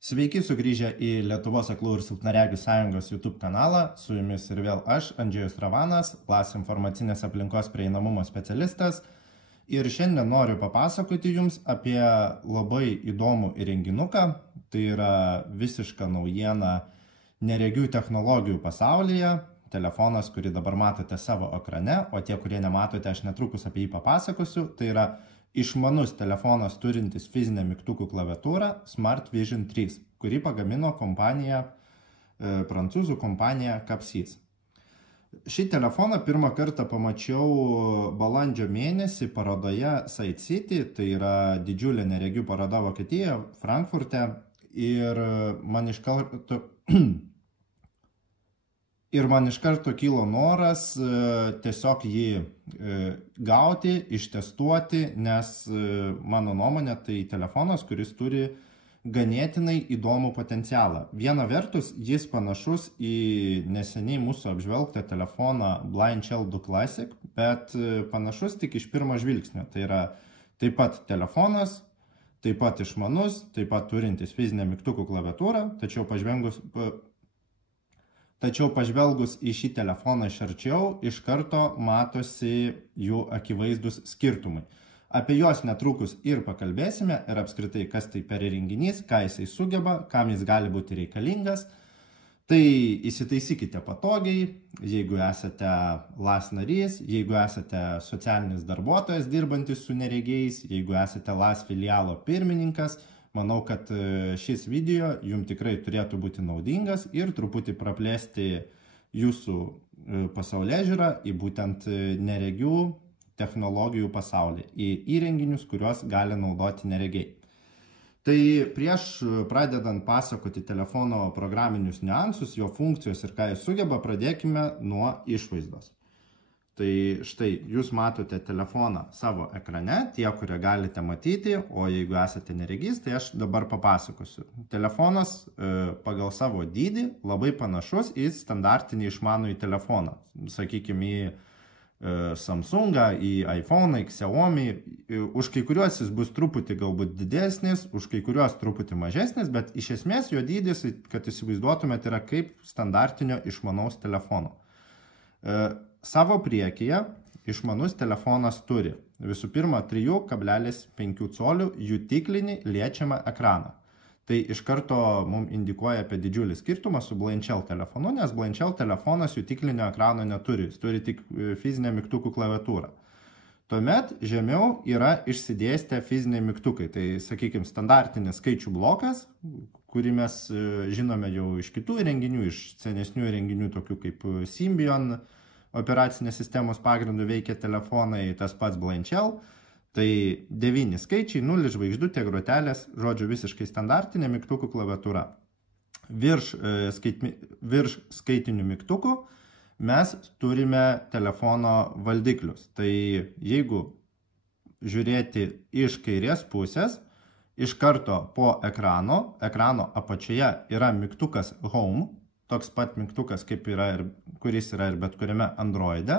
Sveiki sugrįžę į Lietuvos aklų ir silpnaregių sąjungos YouTube kanalą. Su jumis ir vėl aš, Andžejus Ravanas, LAS informacinės aplinkos prieinamumo specialistas. Ir šiandien noriu papasakoti jums apie labai įdomų įrenginuką. Tai yra visiška naujiena neregių technologijų pasaulyje. Telefonas, kurį dabar matote savo ekrane, o tie, kurie nematote, aš netrukus apie jį papasakosiu. Tai yra išmanus telefonas turintis fizinę mygtukų klaviatūrą Smart Vision 3, kurį pagamino prancūzų kompanija Capsys. Šį telefoną pirmą kartą pamačiau balandžio mėnesį parodoje Side City, tai yra didžiulė neregių paroda Vokietijoje, Frankfurte, ir man iš karto kilo noras tiesiog jį gauti, ištestuoti, nes mano nuomonė tai telefonas, kuris turi ganėtinai įdomų potencialą. Viena vertus, jis panašus į neseniai mūsų apžvelgtą telefoną Blind Shell 2 Classic, bet panašus tik iš pirmo žvilgsnio. Tai yra taip pat telefonas, taip pat išmanus, taip pat turintis fizinę mygtukų klaviatūrą, tačiau pažvelgus į šį telefoną iš arčiau, iš karto matosi jų akivaizdus skirtumai. Apie juos netrukus ir pakalbėsime ir apskritai, kas tai per įrenginys, ką jisai sugeba, kam jis gali būti reikalingas. Tai įsitaisykite patogiai, jeigu esate LAS narys, jeigu esate socialinis darbuotojas dirbantis su neregiais, jeigu esate LAS filialo pirmininkas. Manau, kad šis video jums tikrai turėtų būti naudingas ir truputį praplėsti jūsų pasaulėžiūrą į būtent neregių technologijų pasaulį, į įrenginius, kuriuos gali naudoti neregiai. Tai prieš pradedant pasakoti telefono programinius niuansus, jo funkcijos ir ką jis sugeba, pradėkime nuo išvaizdos. Tai štai, jūs matote telefoną savo ekrane, tie, kurie galite matyti, o jeigu esate neregys, tai aš dabar papasakosiu. Telefonas pagal savo dydį labai panašus į standartinį išmanųjį telefoną. Sakykime, į Samsungą, į iPhone, į Xiaomi. Už kai kuriuos jis bus truputį galbūt didesnis, už kai kuriuos truputį mažesnis, bet iš esmės jo dydis, kad įsivaizduotumėte, yra kaip standartinio išmanaus telefono. Savo priekyje išmanus telefonas turi visų pirma 3,5 colių jutiklinį liečiamą ekraną. Tai iš karto mums indikuoja apie didžiulį skirtumą su Blind Shell telefonu, nes Blind Shell telefonas jutiklinio ekrano neturi, jis turi tik fizinę mygtukų klaviatūrą. Tuomet žemiau yra išsidėstę fiziniai mygtukai, tai sakykime standartinis skaičių blokas, kurį mes žinome jau iš kitų įrenginių, iš senesnių įrenginių, tokių kaip Symbian operacinės sistemos pagrindų veikia telefonai, tas pats Blind Shell. Tai 9 skaičiai, 0 žvaigždutė, grotelės, žodžiu visiškai standartinė mygtukų klaviatūra. Virš skaitinių mygtukų mes turime telefono valdiklius. Tai jeigu žiūrėti iš kairės pusės, iš karto po ekrano apačioje yra mygtukas Home, toks pat mygtukas, kuris yra ir bet kuriame Androide.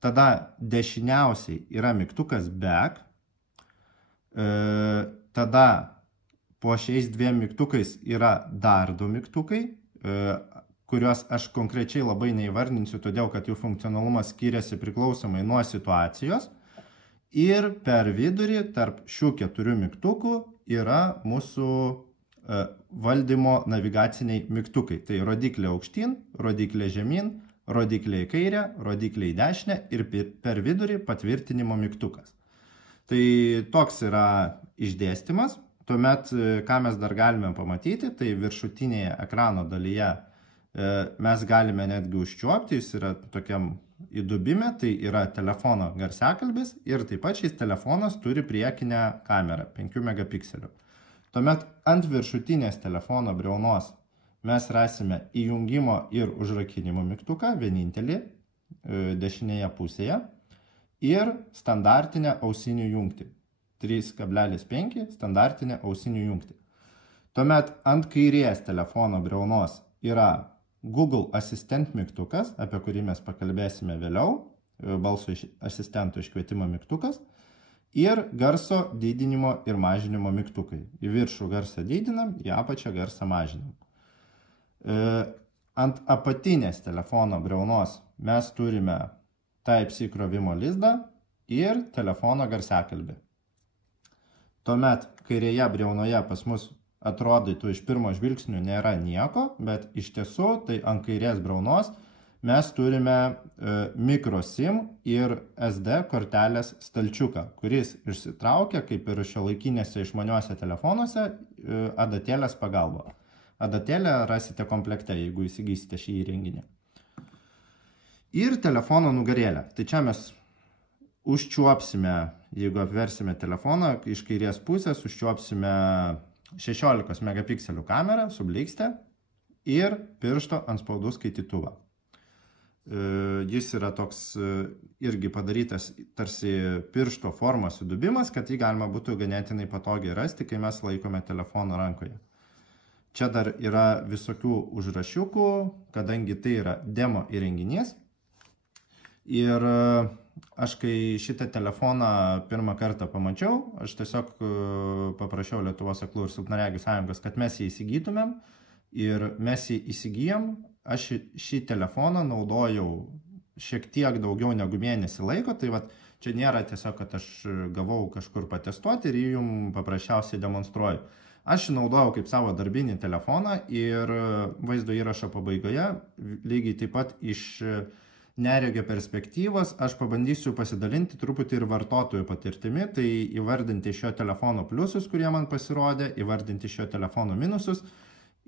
Tada dešiniausiai yra mygtukas Back. Tada po šiais dviem mygtukais yra dar 2 mygtukai, kuriuos aš konkrečiai labai neįvardinsiu, todėl kad jų funkcionalumas skiriasi priklausomai nuo situacijos. Ir per vidurį tarp šių 4 mygtukų yra mūsų valdymo navigaciniai mygtukai. Tai rodiklė aukštyn, rodiklė žemyn, rodiklė į kairę, rodiklė į dešinę ir per vidurį patvirtinimo mygtukas. Tai toks yra išdėstymas. Tuomet, ką mes dar galime pamatyti, tai viršutinėje ekrano dalyje mes galime netgi užčiuopti, jis yra tokiam įdubime, tai yra telefono garsiakalbis ir taip pat šis telefonas turi priekinę kamerą 5 megapikselių. Tuomet ant viršutinės telefono briaunos mes rasime įjungimo ir užrakinimo mygtuką, vienintelį dešinėje pusėje, ir standartinę ausinių jungtį. 3,5 standartinę ausinių jungtį. Tuomet ant kairės telefono briaunos yra Google Assistant mygtukas, apie kurį mes pakalbėsime vėliau, balso asistento iškvietimo mygtukas. ir garso didinimo ir mažinimo mygtukai. Į viršų garsą didinam, į apačią garsą mažinam. Ant apatinės telefono briaunos mes turime Type-C krovimo lizdą ir telefono garsiakalbį. Tuomet kairėje briaunoje pas mus atrodytų iš pirmo žvilgsnių nėra nieko, bet iš tiesų tai ant kairės briaunos mes turime microSIM ir SD kortelės stalčiuką, kuris išsitraukia, kaip ir šiuolaikinėse išmaniuose telefonuose, adatėlės pagalba. Adatėlę rasite komplekte, jeigu įsigysite šį įrenginį. Ir telefono nugarėlę. Tai čia mes užčiuopsime, jeigu apversime telefoną, iš kairės pusės užčiuopsime 16 megapikselių kamerą su blikste ir piršto antspaudų skaitytuvą. Jis yra toks irgi padarytas tarsi piršto formos įdubimas, kad jį galima būtų ganėtinai patogiai rasti, kai mes laikome telefoną rankoje. Čia dar yra visokių užrašiukų, kadangi tai yra demo įrenginys. Ir aš kai šitą telefoną pirmą kartą pamačiau, aš tiesiog paprašiau Lietuvos aklų ir silpnaregių sąjungos, kad mes jį įsigytumėm. Ir mes jį įsigijom. Aš šį telefoną naudojau šiek tiek daugiau negu mėnesį laiko, tai vat, čia nėra tiesiog, kad aš gavau kažkur patestuoti ir jį jums paprasčiausiai demonstruoju. Aš jį naudojau kaip savo darbinį telefoną ir vaizdo įrašo pabaigoje, lygiai taip pat iš neregio perspektyvos, aš pabandysiu pasidalinti truputį ir vartotojų patirtimi, tai įvardinti šio telefono pliusus, kurie man pasirodė, įvardinti šio telefono minusus.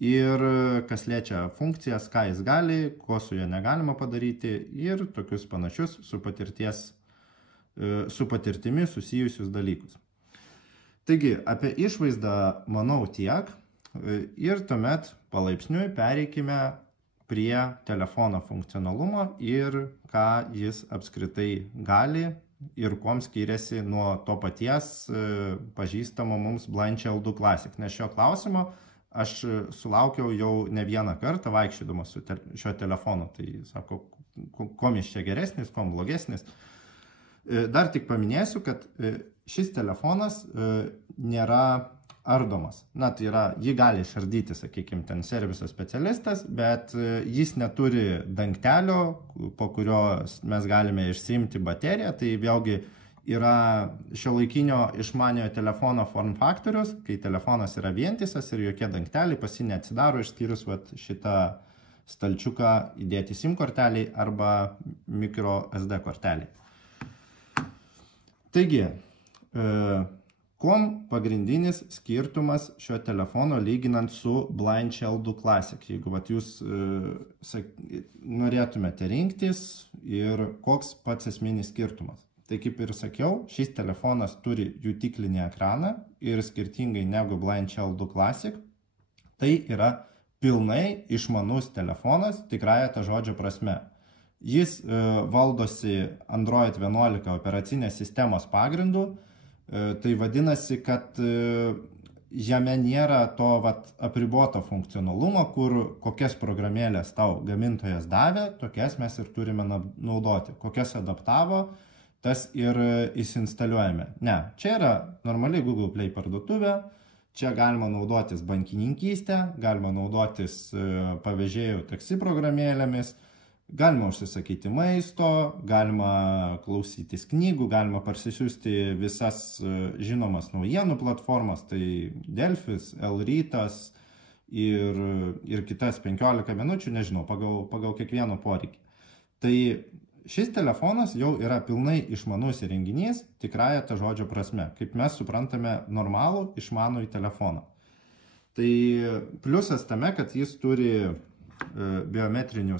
Ir kas liečia funkcijas, ką jis gali, ko su juo negalima padaryti ir tokius panašius su patirtimi susijusius dalykus. Taigi, apie išvaizdą manau tiek ir tuomet palaipsniui pereikime prie telefono funkcionalumo ir ką jis apskritai gali ir kuom skiriasi nuo to paties pažįstamo mums BlancHL2 Classic. Nes šio klausimo aš sulaukiau jau ne vieną kartą vaikščiodamas su šio telefonu. Tai sako, kuom jis čia geresnis, kuom blogesnis. Dar tik paminėsiu, kad šis telefonas nėra ardomas. Na, tai yra, jį gali išardyti, sakykime, ten serviso specialistas, bet jis neturi dangtelio, po kurio mes galime išsiimti bateriją. Tai vėlgi yra šiuolaikinio išmaniojo telefono form faktorius, kai telefonas yra vientisas ir jokie dangteliai pas jį neatsidaro, išskyrus šitą stalčiuką įdėti SIM korteliai arba micro SD korteliai. Taigi, kuom pagrindinis skirtumas šio telefono lyginant su BlancHL2 Classic, jeigu jūs norėtumėte rinktis ir koks pats esminis skirtumas. Tai kaip ir sakiau, šis telefonas turi jutiklinį ekraną ir skirtingai negu BlancHL2 Classic, tai yra pilnai išmanus telefonas tikrąja ta žodžio prasme. Jis valdosi Android 11 operacinės sistemos pagrindu, tai vadinasi, kad jame nėra to apriboto funkcionalumo, kur kokias programėlės tau gamintojas davė, tokias mes ir turime naudoti, kokias adaptavo, tas ir įsinstaliuojame. Ne, čia yra normaliai Google Play parduotuvė, čia galima naudotis bankininkystę, galima naudotis pavežėjų taksi programėlėmis, galima užsisakyti maisto, galima klausytis knygų, galima parsisiųsti visas žinomas naujienų platformas, tai Delfis, L-rytas ir kitas 15 minučių, nežinau, pagal kiekvieno poreikį. Tai šis telefonas jau yra pilnai išmanus įrenginys, tikrąja ta žodžio prasme, kaip mes suprantame normalų išmanųjį telefoną. Tai pliusas tame, kad jis turi biometrinę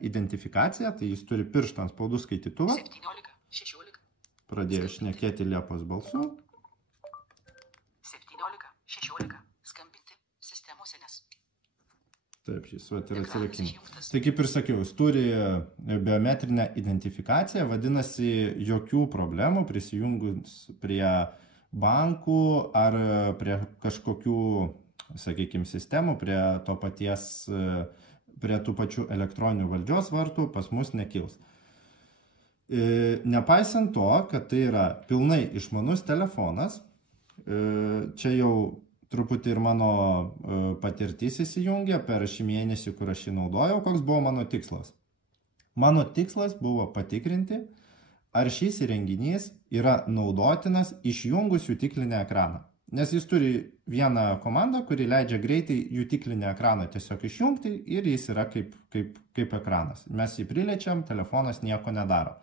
identifikaciją, tai jis turi piršto antspaudų skaitytuvą. 17, 16. Pradėjo šnekėti Liepos balsu. 17, 16. Skambinti sistemose nes. Taip, šis yra atsilikimas. Tai kaip ir sakiau, jis turi biometrinę identifikaciją, vadinasi, jokių problemų prisijungus prie bankų ar prie kažkokių, sakykime, sistemų, prie tų pačių elektroninių valdžios vartų pas mus nekils. Nepaisant to, kad tai yra pilnai išmanus telefonas, čia jau truputį ir mano patirtis įsijungia per šį mėnesį, kur aš jį naudojau, koks buvo mano tikslas. Mano tikslas buvo patikrinti, ar šis įrenginys yra naudotinas išjungus jutiklinį ekraną. Nes jis turi vieną komandą, kuri leidžia greitai jutiklinį ekraną tiesiog išjungti ir jis yra kaip ekranas. Mes jį priliečiam, telefonas nieko nedaro.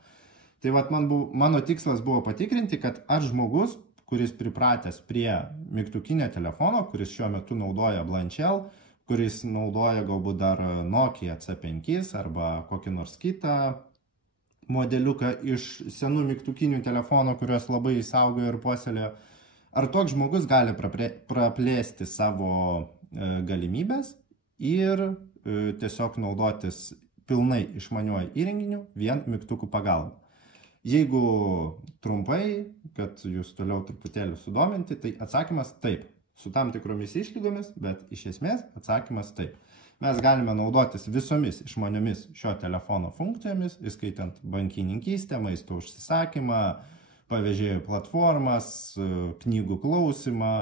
Tai vat mano tikslas buvo patikrinti, kad ar žmogus, kuris pripratęs prie mygtukinio telefono, kuris šiuo metu naudoja Blanchell, kuris naudoja galbūt dar Nokia C5 arba kokį nors kitą modeliuką iš senų mygtukinių telefonų, kuriuos labai saugojo ir puoselėjo, ar toks žmogus gali praplėsti savo galimybės ir tiesiog naudotis pilnai išmaniuoju įrenginiu vien mygtukų pagalba. Jeigu trumpai, kad jūs toliau truputėlį sudominti, tai atsakymas taip. Su tam tikromis išlygomis, bet iš esmės atsakymas taip. Mes galime naudotis visomis išmaniomis šio telefono funkcijomis, įskaitant bankininkystę, maisto užsisakymą, pavežėjų platformas, knygų klausimą,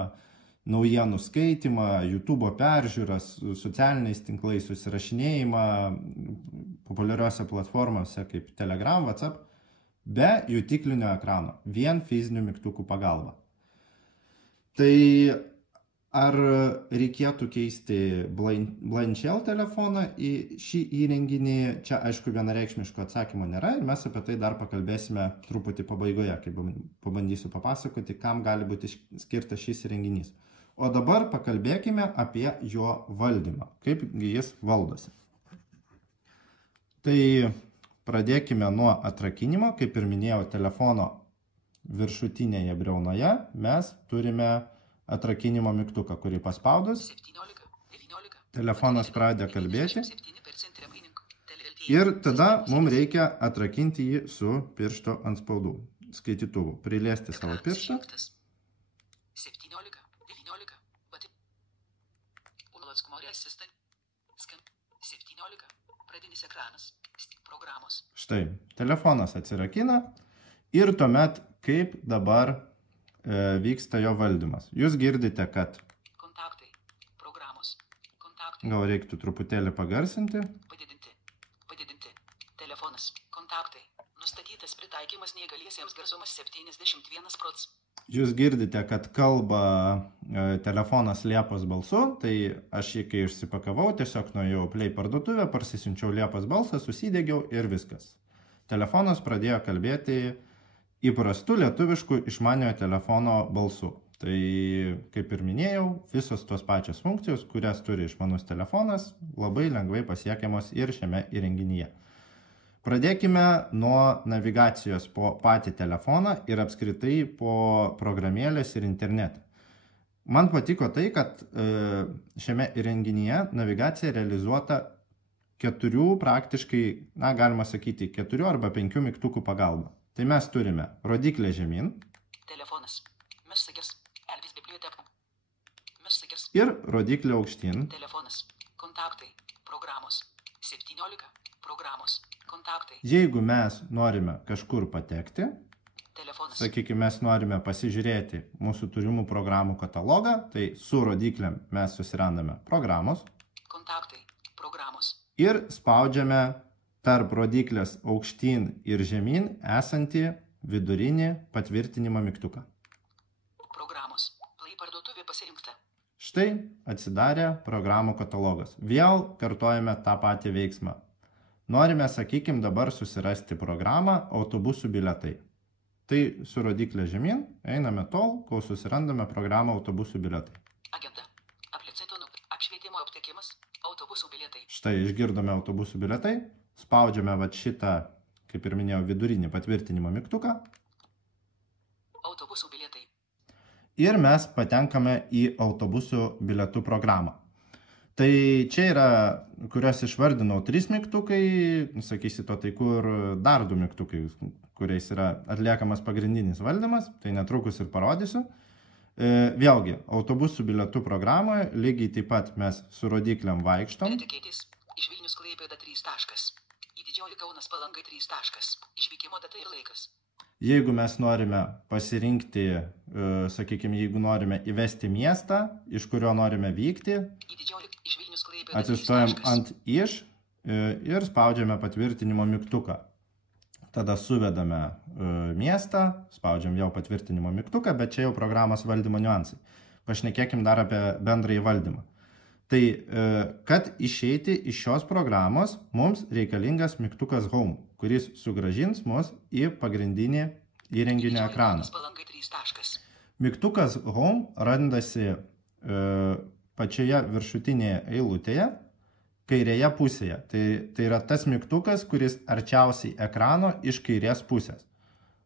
naujienų skaitimą, YouTube peržiūras, socialiniais tinklais susirašinėjimą, populiariose platformose kaip Telegram, WhatsApp, be jutiklinio ekrano, vien fizinių mygtukų pagalba. Tai ar reikėtų keisti Blanchell telefoną į šį įrenginį? Čia aišku vienareikšmiško atsakymo nėra ir mes apie tai dar pakalbėsime truputį pabaigoje, kai pabandysiu papasakoti, kam gali būti skirtas šis įrenginys. O dabar pakalbėkime apie jo valdymą, kaip jis valdosi. Tai pradėkime nuo atrakinimo. Kaip ir minėjau, telefono viršutinėje briaunoje mes turime atrakinimo mygtuką, kurį paspaudus, telefonas pradeda kalbėti ir tada mums reikia atrakinti jį su piršto antspaudų skaitytuvu. Priliesti savo pirštą. Štai, telefonas atsirakina ir tuomet kaip dabar vyksta jo valdymas. Jūs girdite, kad Kontaktai, programos, kontaktai, gal reiktų truputėlį pagarsinti. padidinti, telefonas, kontaktai, nustatytas pritaikymas neįgaliesiems garsumas 71%. Jūs girdite, kad kalba telefonas Liepos balsu, tai aš jį, kai išsipakavau, tiesiog nuėjau Play parduotuvę, parsisiunčiau Liepos balsą, susidegiau ir viskas. Telefonas pradėjo kalbėti įprastu lietuvišku išmaniojo telefono balsu. Tai, kaip ir minėjau, visos tos pačios funkcijos, kurias turi išmanus telefonas, labai lengvai pasiekiamos ir šiame įrenginyje. Pradėkime nuo navigacijos po patį telefoną ir apskritai po programėlės ir internetą. Man patiko tai, kad šiame įrenginyje navigacija realizuota praktiškai, galima sakyti, 4 arba 5 mygtukų pagalba. Tai mes turime rodiklę žemyn Telefonas, messages, Elvis biblioteka, messages, ir rodiklę aukštyn. telefonas, kontaktai, programos, 17, programos, kontaktai, Jeigu mes norime kažkur patekti, telefonas, sakykime, mes norime pasižiūrėti mūsų turimų programų katalogą, tai su rodiklėm mes susirandame programos kontaktai, programos, ir spaudžiame tarp rodiklės aukštyn ir žemyn esantį vidurinį patvirtinimo mygtuką. programos, Play parduotuvė pasirinkta, Štai atsidarė programų katalogas. Vėl kartojame tą patį veiksmą. Norime, sakykime, dabar susirasti programą autobusų bilietai. Tai su rodiklė žemyn einame tol, kol susirandame programą autobusų bilietai. agenda, aplicetonų, apšvietimo aptekimas, autobusų bilietai, Štai išgirdome autobusų bilietai, spaudžiame vat šitą, kaip ir minėjau, vidurinį patvirtinimo mygtuką autobusų bilietai, ir mes patenkame į autobusų bilietų programą. Tai čia yra, kuriuos išvardinau 3 mygtukai, sakysite, tai kur dar 2 mygtukai, kuriais yra atliekamas pagrindinis valdymas, tai netrukus ir parodysiu. Vėlgi, autobusų bilietų programoje lygiai taip pat mes su rodikliam vaikštom. Etiketės, iš Vilnius Klaipėda 3 taškas, Į Didžiolį Kaunas Palangai 3 taškas. Išvykimo data ir laikas. Jeigu mes norime pasirinkti, sakykime, jeigu norime įvesti miestą, iš kurio norime vykti, Į Didžiolį iš Vilnius Klaipėda 3 atsistojam taškas. ant iš ir spaudžiame patvirtinimo mygtuką. Tada suvedame miestą, spaudžiam jau patvirtinimo mygtuką, bet čia jau programos valdymo niuansai. Pašnekėkim dar apie bendrąjį valdymą. Tai, kad išeiti iš šios programos, mums reikalingas mygtukas Home, kuris sugrąžins mus į pagrindinį įrenginio ekraną. Kaunas Palangai 3 taškas. Mygtukas Home randasi pačioje viršutinėje eilutėje, kairėje pusėje. Tai yra tas mygtukas, kuris arčiausiai ekrano iš kairės pusės.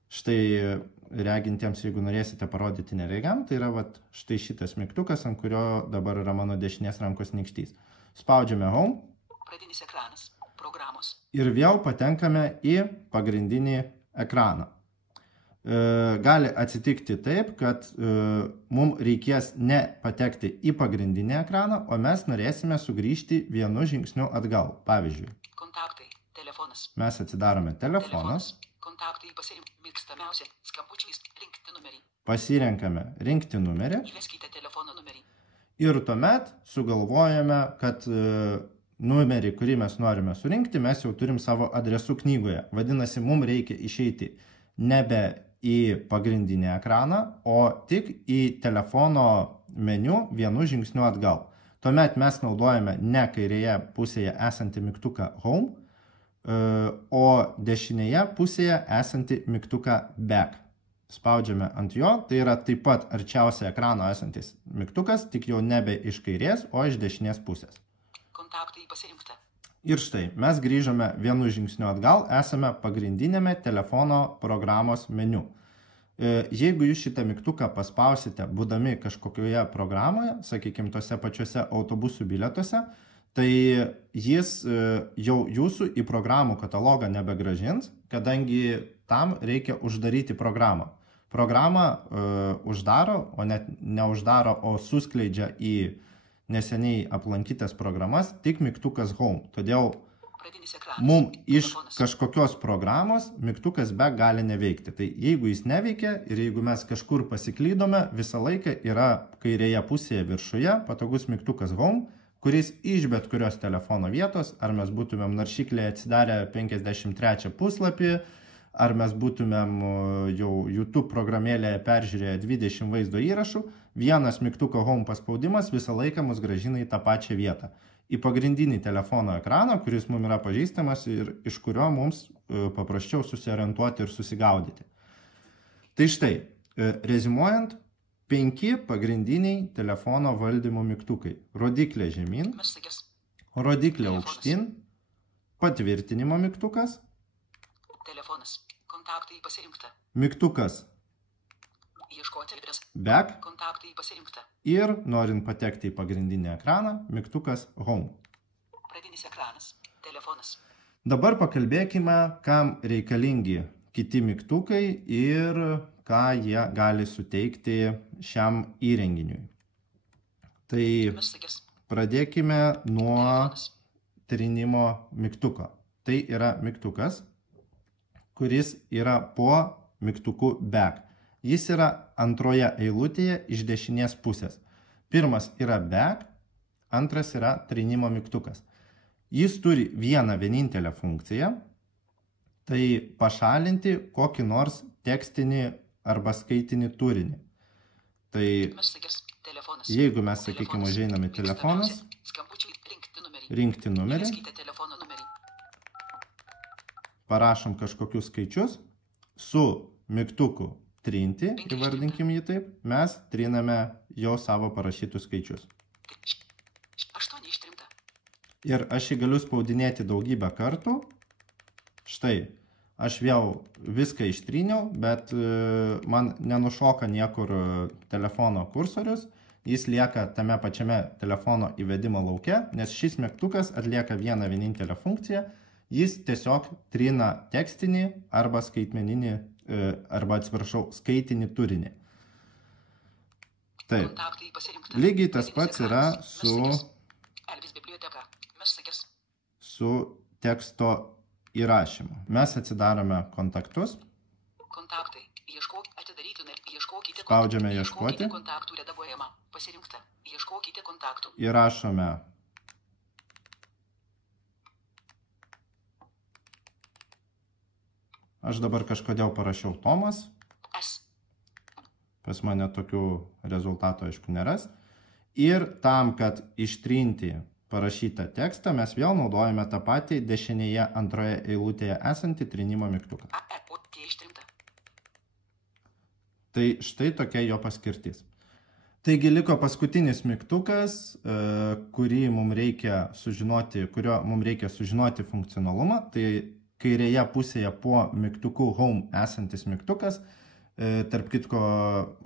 Štai regintiems, jeigu norėsite parodyti neregiam, tai yra štai šitas mygtukas, ant kurio dabar yra mano dešinės rankos nykštys. Spaudžiame Home. Pradinis ekranas. Programos. Ir vėl patenkame į pagrindinį ekraną. Gali atsitikti taip, kad mums reikės ne patekti į pagrindinį ekraną, o mes norėsime sugrįžti vienu žingsniu atgal. Pavyzdžiui, Kontaktai. Telefonas. mes atsidarome telefonas, Kontaktai pasirinkti mėgstamiausia. Skambučiais rinkti numerį. pasirenkame rinkti numerį Įveskite telefono numerį. ir tuomet sugalvojame, kad numerį, kurį mes norime surinkti, mes jau turim savo adresų knygoje. Vadinasi, mums reikia išeiti nebe į pagrindinį ekraną, o tik į telefono meniu vienu žingsniu atgal. Tuomet mes naudojame ne kairėje pusėje esantį mygtuką Home, o dešinėje pusėje esantį mygtuką Back. Spaudžiame ant jo, tai yra taip pat arčiausiai ekrano esantis mygtukas, tik jau nebe iš kairės, o iš dešinės pusės. Kontaktai pasirinkta. Ir štai, mes grįžome vienu žingsniu atgal, esame pagrindinėme telefono programos meniu. Jeigu jūs šitą mygtuką paspausite, būdami kažkokioje programoje, sakykime, tose pačiose autobusų bilietuose, tai jis jau jūsų į programų katalogą nebegrąžins, kadangi tam reikia uždaryti programą. Programą uždaro, o net neuždaro, o suskleidžia į neseniai aplankytas programas tik mygtukas Home. Todėl Pradinis ekranas. mums iš Telefonas. kažkokios programos mygtukas Back gali neveikti. Tai jeigu jis neveikia ir jeigu mes kažkur pasiklydome, visą laiką yra kairėje pusėje viršuje patogus mygtukas Home, kuris iš bet kurios telefono vietos, ar mes būtumėm naršyklėje atsidarę 53 puslapį, ar mes būtumėm jau YouTube programėlėje peržiūrėję 20 vaizdo įrašų, vienas mygtuko Home paspaudimas visą laiką mus grąžina į tą pačią vietą. Į pagrindinį telefono ekraną, kuris mums yra pažįstamas ir iš kurio mums paprasčiau susiorientuoti ir susigaudyti. Tai štai, rezimuojant, 5 pagrindiniai telefono valdymo mygtukai. Rodiklė žemyn, Messages. rodiklė aukštyn, patvirtinimo mygtukas, Telefonas. Kontaktai pasirinkta. mygtukas Ieškoti adres. Back Kontaktai pasirinkta. ir, norint patekti į pagrindinį ekraną, mygtukas Home. Pradinis ekranas. Telefonas. Dabar pakalbėkime, kam reikalingi kiti mygtukai ir ką jie gali suteikti šiam įrenginiui. Tai Messages. pradėkime nuo Telefonas. trinimo mygtuko. Tai yra mygtukas, kuris yra po mygtuku Back. Jis yra antroje eilutėje iš dešinės pusės. Pirmas yra Back, antras yra trinimo mygtukas. Jis turi vieną vienintelę funkciją, tai pašalinti kokį nors tekstinį arba skaitinį turinį. Tai Messages. Telefonas. jeigu mes, sakykime, užeiname į telefonas, Skambučiai rinkti numerį. rinkti numerį, Įveskite telefono numerį. parašom kažkokius skaičius, su mygtuku trinti, įvardinkim jį taip, mes triname jau savo parašytus skaičius. 8 ištrimta. Ir aš jį galiu spaudinėti daugybę kartų. Štai, aš vėl viską ištryniau, bet man nenušoka niekur telefono kursorius. Jis lieka tame pačiame telefono įvedimo lauke, nes šis mygtukas atlieka vieną vienintelę funkciją. Jis tiesiog trina tekstinį arba skaitmeninį, arba atsiprašau, skaitinį turinį. Taip. Kontaktai pasirinkta. Lygiai tas pats Pradinis yra ekranas. Messages. Elvis biblioteka. Messages. su teksto įrašymo. Mes atsidarome kontaktus. Kontaktai. Atidarytume. Ieškokite. Spaudžiame ieškoti. Kontaktų redaguojama. Pasirinkta. Ieškokite kontaktų. Įrašome. Aš dabar kažkodėl parašiau Tomas. Pas mane tokių rezultatų, aišku, neras. Ir tam, kad ištrinti parašytą tekstą, mes vėl naudojame tą patį dešinėje antroje eilutėje esantį trinimo mygtuką. Tai štai tokia jo paskirtis. Taigi liko paskutinis mygtukas, kurio mums reikia sužinoti funkcionalumą. Tai kairėje pusėje po mygtuku Home esantis mygtukas. Tarp kitko,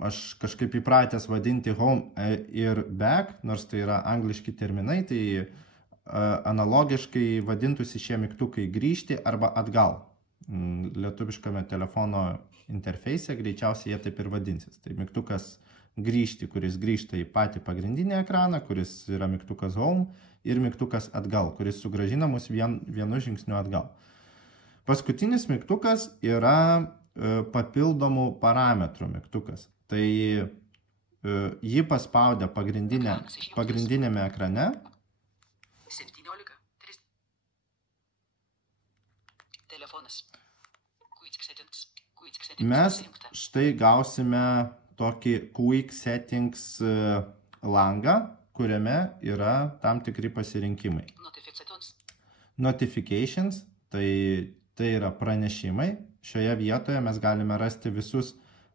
aš kažkaip įpratęs vadinti Home ir Back, nors tai yra angliški terminai, tai analogiškai vadintųsi šie mygtukai grįžti arba atgal. Lietuviškame telefono interfeise greičiausiai jie taip ir vadinsis. Tai mygtukas grįžti, kuris grįžta į patį pagrindinį ekraną, kuris yra mygtukas Home, ir mygtukas atgal, kuris sugrąžina mus vienu žingsniu atgal. Paskutinis mygtukas yra papildomų parametrų mygtukas. Tai jį paspaudę pagrindinėme ekrane. 17. Telefonas. Mes štai gausime tokį Quick Settings langą, kuriame yra tam tikri pasirinkimai. Notifications, tai yra pranešimai. Šioje vietoje mes galime rasti visus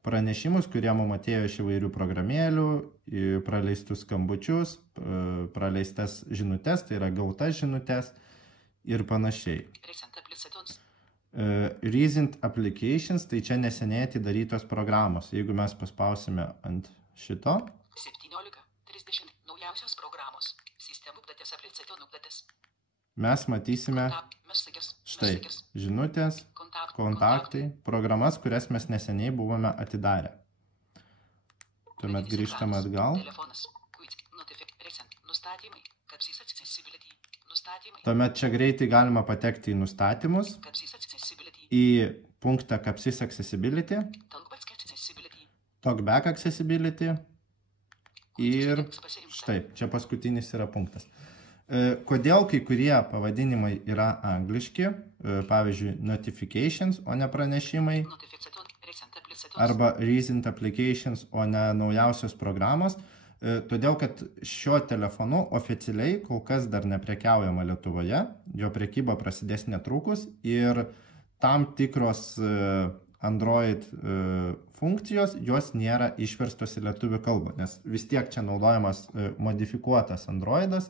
pranešimus, kurie mums atėjo iš įvairių programėlių, praleistus skambučius, praleistas žinutes, tai yra gautas žinutes ir panašiai. Recent Applications, tai čia neseniai atidarytos programos. Jeigu mes paspausime ant šito. 17.30 naujausios programos. Sistemų updates, aplikacijų updates. Mes matysime štai žinutės, kontaktai, programas, kurias mes neseniai buvome atidarę. Tuomet grįžtame atgal. Tuomet čia greitai galima patekti į nustatymus, į punktą Capsys Accessibility, Talkback Accessibility ir štai, čia paskutinis yra punktas. Kodėl kai kurie pavadinimai yra angliški, pavyzdžiui, Notifications, o ne pranešimai, arba Recent Applications, o ne naujausios programos, todėl kad šiuo telefonu oficialiai kol kas dar neprekiaujama Lietuvoje, jo prekyba prasidės netrukus ir tam tikros Android funkcijos, jos nėra išverstos į lietuvių kalbą, nes vis tiek čia naudojamas modifikuotas Androidas,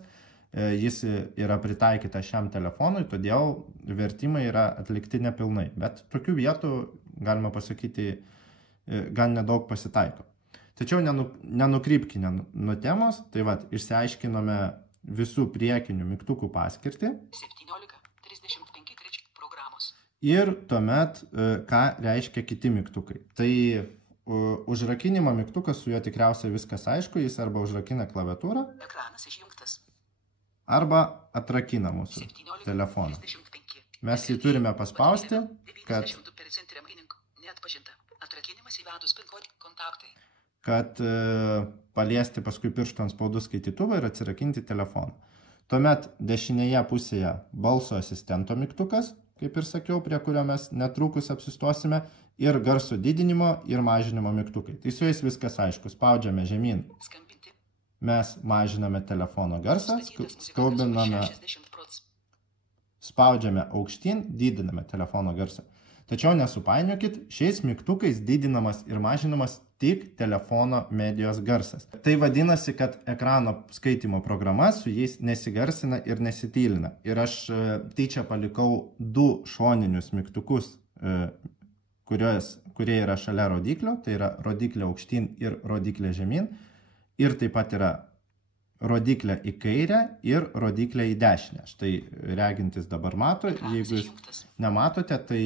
jis yra pritaikytas šiam telefonui, todėl vertimai yra atlikti nepilnai. Bet tokių vietų, galima pasakyti, gan nedaug pasitaiko. Tačiau nenukrypkime nuo temos, tai išsiaiškinome visų priekinių mygtukų paskirtį. 17.35 programos. Ir tuomet, ką reiškia kiti mygtukai. Tai užrakinimo mygtukas, su juo tikriausiai viskas aišku, jis arba užrakina klaviatūrą. Ekranas išjungtas. Arba atrakina mūsų telefoną. Mes jį turime paspausti, kad paliesti paskui pirštų antspaudų skaitytuvą ir atsirakinti telefoną. Tuomet dešinėje pusėje balso asistento mygtukas, kaip ir sakiau, prie kurio mes netrukus apsistosime, ir garso didinimo ir mažinimo mygtukai. Tai su jais viskas aišku. Spaudžiame žemyn. Mes mažiname telefono garsą, spaudžiame aukštyn, didiname telefono garsą. Tačiau nesupainiokit, šiais mygtukais didinamas ir mažinamas tik telefono medijos garsas. Tai vadinasi, kad ekrano skaitimo programa su jais nesigarsina ir nesitylina. Ir aš tyčia palikau du šoninius mygtukus, kurie yra šalia rodiklio, tai yra rodiklė aukštyn ir rodiklė žemyn. Ir taip pat yra rodiklė į kairę ir rodiklė į dešinę. Štai regintis dabar mato, jeigu jūs nematote, tai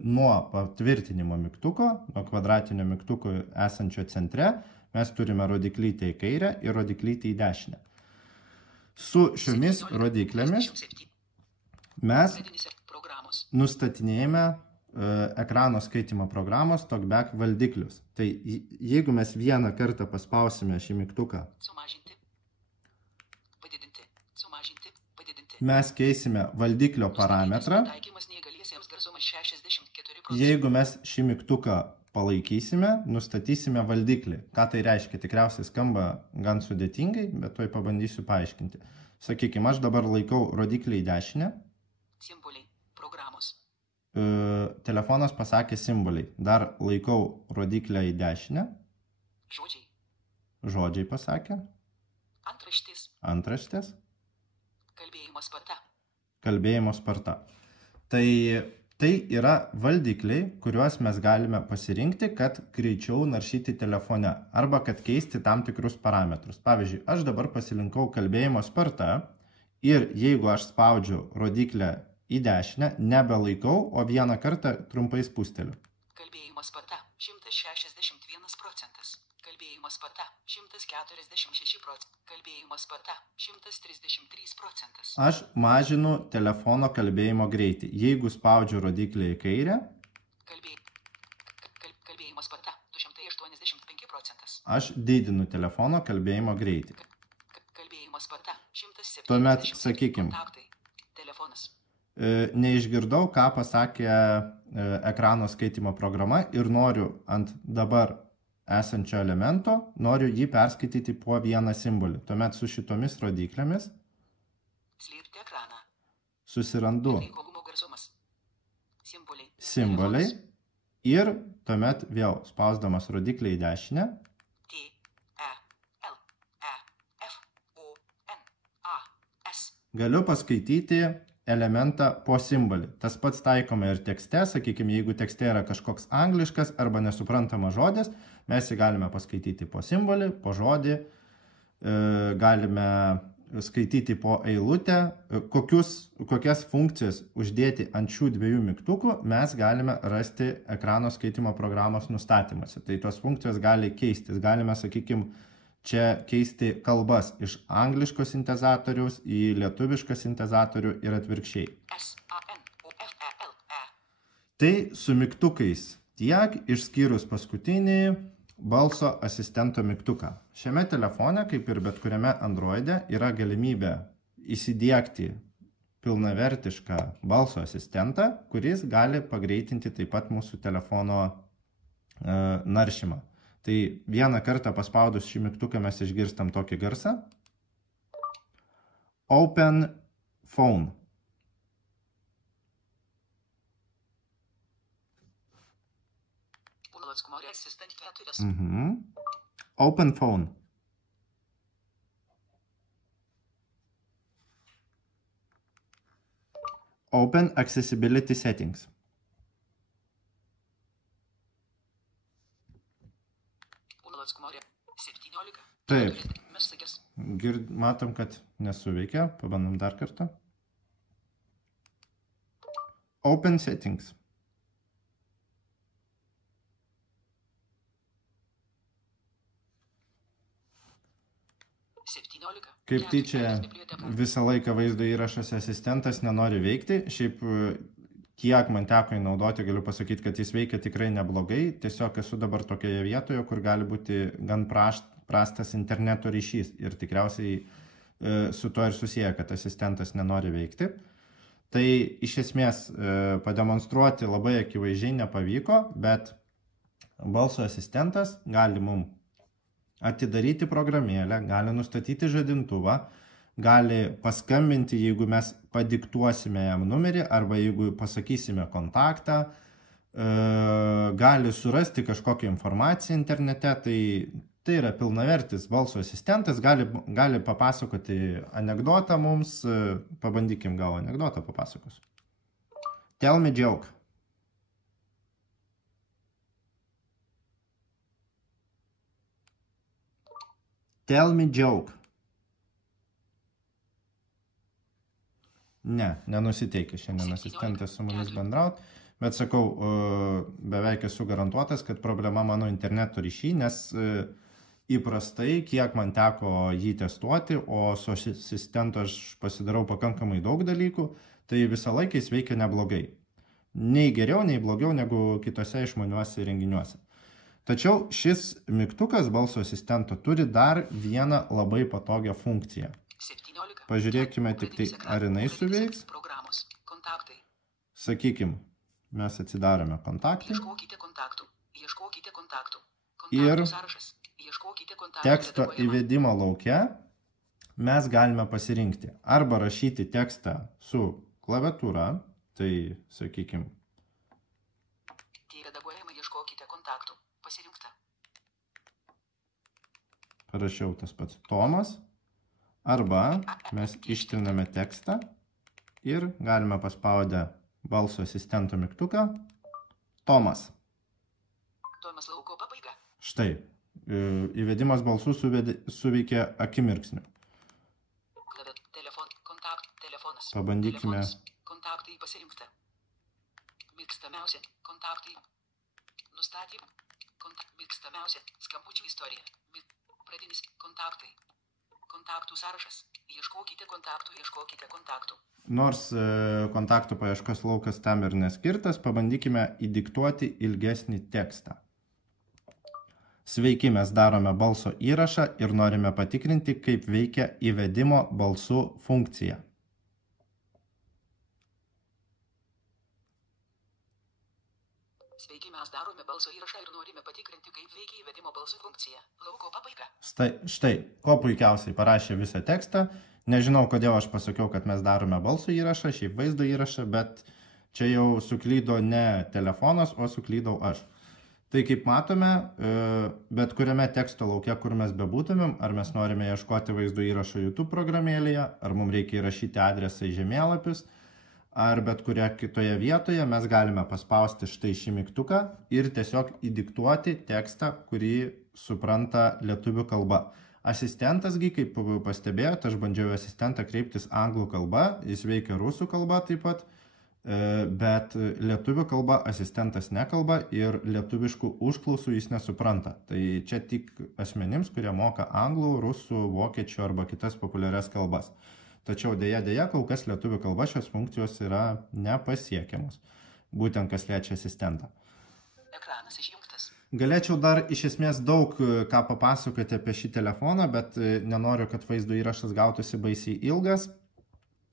nuo patvirtinimo mygtuko, nuo kvadratinio mygtuko esančio centre, mes turime rodiklytę į kairę ir rodiklytę į dešinę. Su šiomis rodiklėmis mes programos. nustatinėjame ekrano skaitimo programos TalkBack valdiklius. Tai jeigu mes vieną kartą paspausime šį mygtuką, Sumažinti. Padidinti. Sumažinti. Padidinti. mes keisime valdiklio parametrą. Taikymas neįgaliesiems garsumas 64%. Jeigu mes šį mygtuką palaikysime, nustatysime valdiklį. Ką tai reiškia? Tikriausiai skamba gan sudėtingai, bet tuoj pabandysiu paaiškinti. Sakykime, aš dabar laikau rodiklį į dešinę. Simboliai. Programos. Telefonas pasakė simboliai. Dar laikau rodiklę į dešinę. Žodžiai. Žodžiai pasakė. Antraštės. Antraštės. Kalbėjimo sparta. Kalbėjimo sparta. Tai yra valdikliai, kuriuos mes galime pasirinkti, kad greičiau naršyti telefone arba kad keisti tam tikrus parametrus. Pavyzdžiui, aš dabar pasirinkau kalbėjimo sparta ir jeigu aš spaudžiu rodiklę į dešinę, nebelaikau, o vieną kartą trumpai spusteliu. Kalbėjimo sparta 161%. Kalbėjimo sparta 146%. Kalbėjimo sparta 133%. Aš mažinu telefono kalbėjimo greitį. Jeigu spaudžiu rodiklį į kairę, Kalbėjimo sparta 285%. aš didinu telefono kalbėjimo greitį. Kalbėjimo sparta 170%. Tuomet, sakykim, Kontaktai. Telefonas. neišgirdau, ką pasakė ekrano skaitimo programa ir noriu ant dabar esančio elemento, noriu jį perskaityti po vieną simbolį. Tuomet su šitomis rodiklėmis Slėpti ekraną. susirandu Veikogumo garsumas. Simboliai. simboliai Telefonas. ir tuomet vėl spausdamas rodiklį į dešinę, T, E, L, E, F, O, N, A, S. galiu paskaityti elementą po simbolį. Tas pats taikome ir tekste, sakykime, jeigu tekste yra kažkoks angliškas arba nesuprantamas žodis, mes jį galime paskaityti po simbolį, po žodį, galime skaityti po eilutę, kokias funkcijas uždėti ant šių dviejų mygtukų, mes galime rasti ekrano skaitimo programos nustatymuose. Tai tos funkcijos gali keistis. Galime, sakykime, čia keisti kalbas iš angliško sintezatoriaus į lietuvišką sintezatorių ir atvirkščiai. S, A, N, O, F, E, L, E. Tai su mygtukais tiek, išskyrus paskutinį balso asistento mygtuką. Šiame telefone, kaip ir bet kuriame Androide, yra galimybė įsidiegti pilnavertišką balso asistentą, kuris gali pagreitinti taip pat mūsų telefono naršymą. Tai vieną kartą paspaudus šį mygtuką mes išgirstam tokį garsą. Open phone. Open phone. Open accessibility settings. Taip. Matom, kad nesuveikia. Pabandom dar kartą. Open settings. Kaip tyčia visą laiką vaizdo įrašas asistentas nenori veikti. Šiaip kiek man teko įnaudoti, galiu pasakyti, kad jis veikia tikrai neblogai. Tiesiog esu dabar tokioje vietoje, kur gali būti gan prastas interneto ryšys. Ir tikriausiai su to ir susiję, kad asistentas nenori veikti. Tai iš esmės pademonstruoti labai akivaizdžiai nepavyko, bet balso asistentas gali mums atidaryti programėlę, gali nustatyti žadintuvą, gali paskambinti, jeigu mes padiktuosime jam numerį arba jeigu pasakysime kontaktą, gali surasti kažkokią informaciją internete, tai yra pilnavertis balso asistentas, gali papasakoti anekdotą mums, pabandykim gal anekdotą papasakos. Tell me joke. Tell me joke. Nenusiteikia šiandien asistentas su mumis bendrauti, bet sakau, beveik esu garantuotas, kad problema mano interneto ryšy, nes įprastai, kiek man teko jį testuoti, o su asistentu aš pasidarau pakankamai daug dalykų, tai visą laiką jis veikia neblogai. nei geriau, nei blogiau negu kitose išmaniuose įrenginiuose. Tačiau šis mygtukas balso asistento turi dar vieną labai patogią funkciją. 17. Pažiūrėkime tik tai, ar jinai suveiks. Programos. Kontaktai. Sakykim, mes atsidarome kontaktai Ieškokite kontaktų. Ieškokite kontaktų. Ir Kontaktų sąrašas. Ieškokite kontaktų. teksto redaguojama. įvedimo lauke mes galime pasirinkti arba rašyti tekstą su klaviatūra, tai sakykim, Tie redaguojama ieškokite kontaktų. Pasirinkta. parašiau tas pats Tomas, arba mes ištriname tekstą ir galime paspaudę balso asistento mygtuką Tomas. Tomas lauko pabaiga. Štai, įvedimas balsų suveikė akimirksniu. Telefon. Kontakt. Telefonas. Pabandykime. Telefonas. Kontaktai pasirinkta. Mėgstamiausia. Kontaktai. Nustatymą. Mėgstamiausia. Skambučių istorija. Pradinis. Kontaktai. Kontaktų sąrašas. Ieškokite kontaktų. Ieškokite kontaktų. Nors kontaktų paieškos laukas tam ir neskirtas, pabandykime įdiktuoti ilgesnį tekstą. Sveiki, mes darome balso įrašą ir norime patikrinti, kaip veikia įvedimo balsų funkcija. Sveiki, mes darome balso įrašą ir norime patikrinti, kaip veikia įvedimo balsų funkcija. Lauko pabaiga. Štai, ko puikiausiai parašė visą tekstą. Nežinau, kodėl aš pasakiau, kad mes darome balso įrašą, šiaip vaizdo įrašą, bet čia jau suklydo ne telefonas, o suklydau aš. Tai kaip matome, bet kuriame teksto lauke, kur mes bebūtumėm, ar mes norime ieškoti vaizdo įrašo YouTube programėlėje, ar mums reikia įrašyti adresą į žemėlapius, ar bet kurioje kitoje vietoje, mes galime paspausti štai šį mygtuką ir tiesiog įdiktuoti tekstą, kurį supranta lietuvių kalba. Asistentasgi, kaip pastebėjote, aš bandžiau asistentą kreiptis anglų kalba, jis veikia rusų kalba taip pat, bet lietuvių kalba asistentas nekalba ir lietuviškų užklausų jis nesupranta. Tai čia tik asmenims, kurie moka anglų, rusų, vokiečių arba kitas populiarias kalbas. Tačiau dėja, kol kas lietuvių kalba šios funkcijos yra nepasiekiamos, būtent kas liečia asistentą. Ekranas išjungtas. Galėčiau dar iš esmės daug ką papasakoti apie šį telefoną, bet nenoriu, kad vaizdo įrašas gautųsi baisiai ilgas.